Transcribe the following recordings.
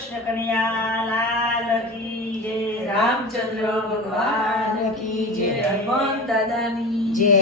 કૃષ્ણ કનૈયા લાલ કી જય, રામચંદ્ર ભગવાન કી જય, હનુમાન દાદાની જય.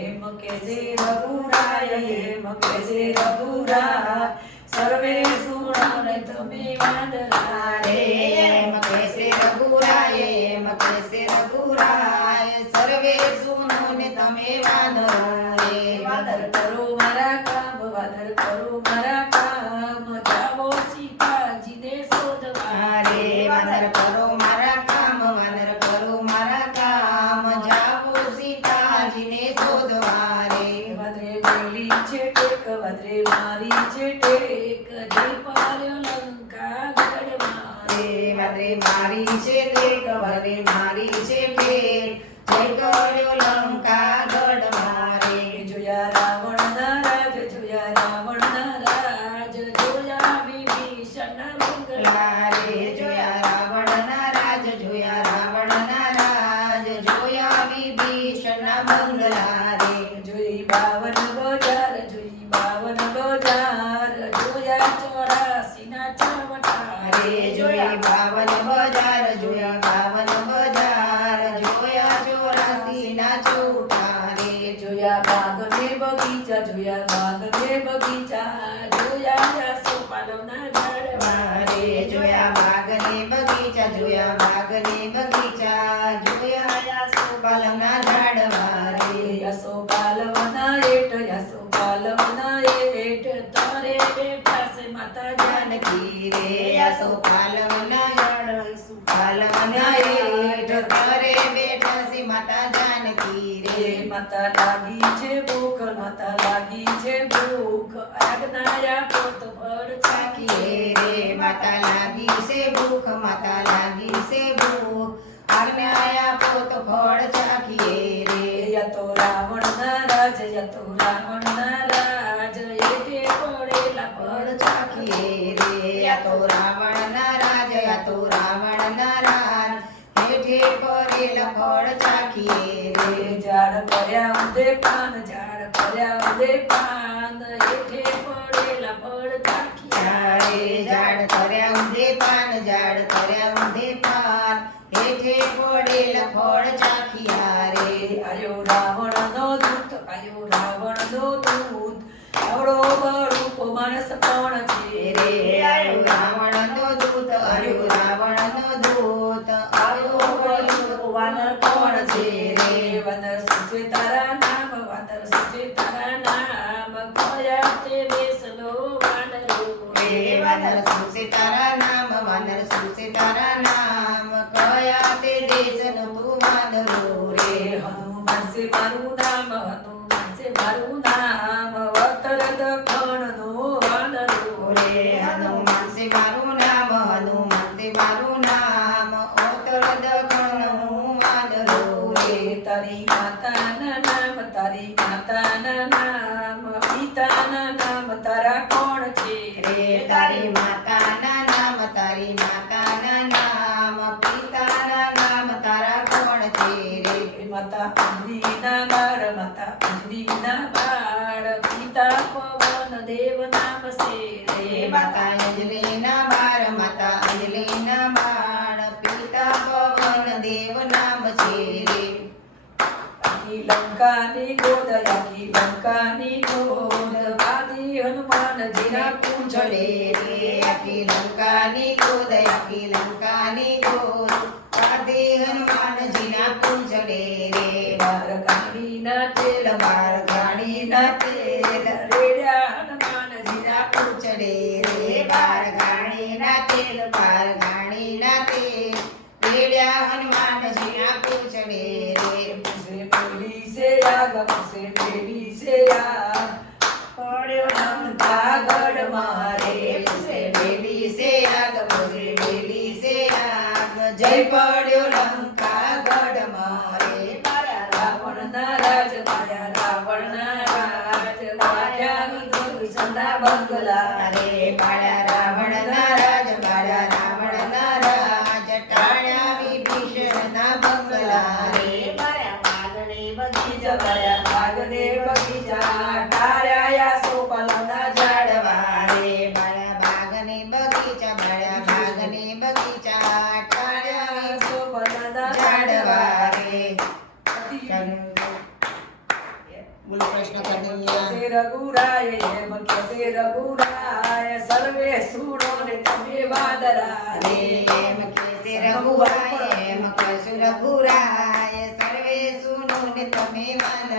એમ કેસે રઘુરાય, એમ કેસે રઘુરાય, સર્વે સુણો તમે વાંદરા રે. એમ કેસે રઘુરાય, એમ કેસે રઘુરાય, સર્વે સુનો ને તમે વાંદરા રે. વાદર કરો મારા કામ, વાદર કરો મારા કામ, જાવો સીતાજીને શોધવા રે. વાનર કરો મારા કામ, વાનર કરો મારા કામ, જાઓ સીતાજીને શોધવા રે. વાદરે મેલી છે ટેક, વાદરે મારી છે ટેક, જય પાર્યો લંકા ગઢમાં રે. વાદરે મારી છે ટેક, વાદરે મારી છે ટેક, જય કર્યો લંકા ગઢ મારે. જોયા રાવણના રાજ, જોયા રાવણના રાજ, જોયા વિભીષણ મંગલા રે. જોયા રાવણના રાજ, જોયા રાવણના રાજ, જોયા વિભીષણ બંગલા રે. જોઈ 52 બજાર, જોઈ 52 બજાર, જોયા 84 ના ચવટા રે. જોયા 52 બજાર, જોયા 52 બજાર, જોયા 84 ના ચોટા રે. જોયા બાગ ને બગીચા, જોયા બાગ ને બગીચા, જોયા આસોપાલવના ઝાડવા રે. જોયા બાગ ને બગીચા, જોયા બાગ ને બગીચા, જોયા આસોપાલવના ઝાડવા રે. આસોપાલવના હેઠ, આસોપાલવના હેઠ, તારે બેઠા છે માતા જાનકી રે. આસોપાલવના ઝાડ, આસોપાલવના હેઠ, ઘરે બેઠા છે માતા જાનકી રે. માતા લાગી છે ભૂખ, માતા લાગી છે ભૂખ, આજ્ઞા આપો તો ફળ ચાખીએ રે. માતા લાગી છે ભૂખ, માતા લાગી છે ભૂખ, આજ્ઞા આપો તો ફળ ચાખીએ રે. યા તો રાવણના રાજ, યા તો રાવણના રાજ, એકે પડેલા ફળ ચાખીએ રે. યા તો રાવણના રાજ, યા તો રાવણના રાજ, હેઠે પડેલા ફળ ચાખીએ રે. ઝાડ કર્યા ઉદે પાન, ઝાડ કર્યા ઉદે પાન, હેઠે પડેલા ફળ ચાખ્યા રે. ઝાડ કર્યા ઊંધે પાન, ઝાડ કર્યા ઊંધે પાન, હેઠે પડેલા ફળ ચાખ્યા રે. આયો રાવણનો દૂત, આયો રાવણનો દૂત, આવડો બળું માણસ કોણ છે રે. આયો રાવણનો દૂત, આયો રાવણનો દૂત, આવ્યો વળી વાનર કોણ છે રે. વાનર શું છે તારા નામ, વાનર શું છે તારા નામ, કયા તે દેશનો વાનરો રે. વાનર શું છે તારા નામ, વાનર શું છે તારા નામ, કયા તે દેશનો તું વાનરો રે. હનુમાન છે મારું નામ, હનુમાન છે મારું નામ, વતર દખણનો વાનરો રે. હનુમાન છે મારું નામ, હનુમાન છે મારું નામ, ઉત્તર દખણનું વાનરો રે. તારી માતાના નામ, તારી માતાના નામ, પિતાના નામ તારા કોણ છે રે. તારી માતાના નામ, તારી માતાના નામ, પિતાના નામ તારા કોણ છે રે. માતા અંજલીના બાળ, માતા અંજલીના બાળ, પિતા પવન દેવ નામ છે રે. રે. માતા અંજલિના બાળ, માતા અંજલિના બાળ, પિતા પવન દેવ નામ છે રે. આખી લંકાની ગોદ, આખી લંકાની ગોદ, બાંધી હનુમાનજીના પૂંછડે રે. આખી લંકાની ગોદ, આખી લંકાની ગોદ, પાર્થે હનુમાનજીના પૂંછડે રે. બાર ગાડીના તેલ, બાર ગાડીના તેલ, રેડ્યા હનુમાનજીના પૂંછડે રે. બાર ગાડીના તેલ, બાર ગાડીના તેલ, રેડ્યા હનુમાનજીના પૂંછડે રે. પૂછે મેલી છે આગ, પૂછે મેલી છે આગ, પડ્યો લંકા ગઢ મારે. પૂછે મેલી છે આગ, પૂછે મેલી છે આગ, જય પડ્યો લંકા ગઢ મારે. મારા રાવણના રાજ, મારા રાવણના રાજ, વાગ્યા વિભીષણના બંગલા રે. પાળ્યા રાવણના રાજ, પાળ્યા રાવણના રાજ, ટાળ્યા વિભીષણના બંગલા રે. મારા બાગને બગીચા, મારા બાગને બગીચા, તાર્યા આસોપાલવના ઝાડવા રે. મારા બાગને બગીચા, બગીચા બાળ્યા બાગને બગીચા ટાળ્યા શોભનાના ઝાડવા રે ઝાડવા. બોલો કૃષ્ણ કનૈયા કેસે રઘુરાય એમ કેસે રઘુરાય સર્વે સુરો ને તમે વાદરા રે રે એમ કેસે રઘુરાય એમ કશું રઘુરાય સર્વે સુનો ને તમે વાનરા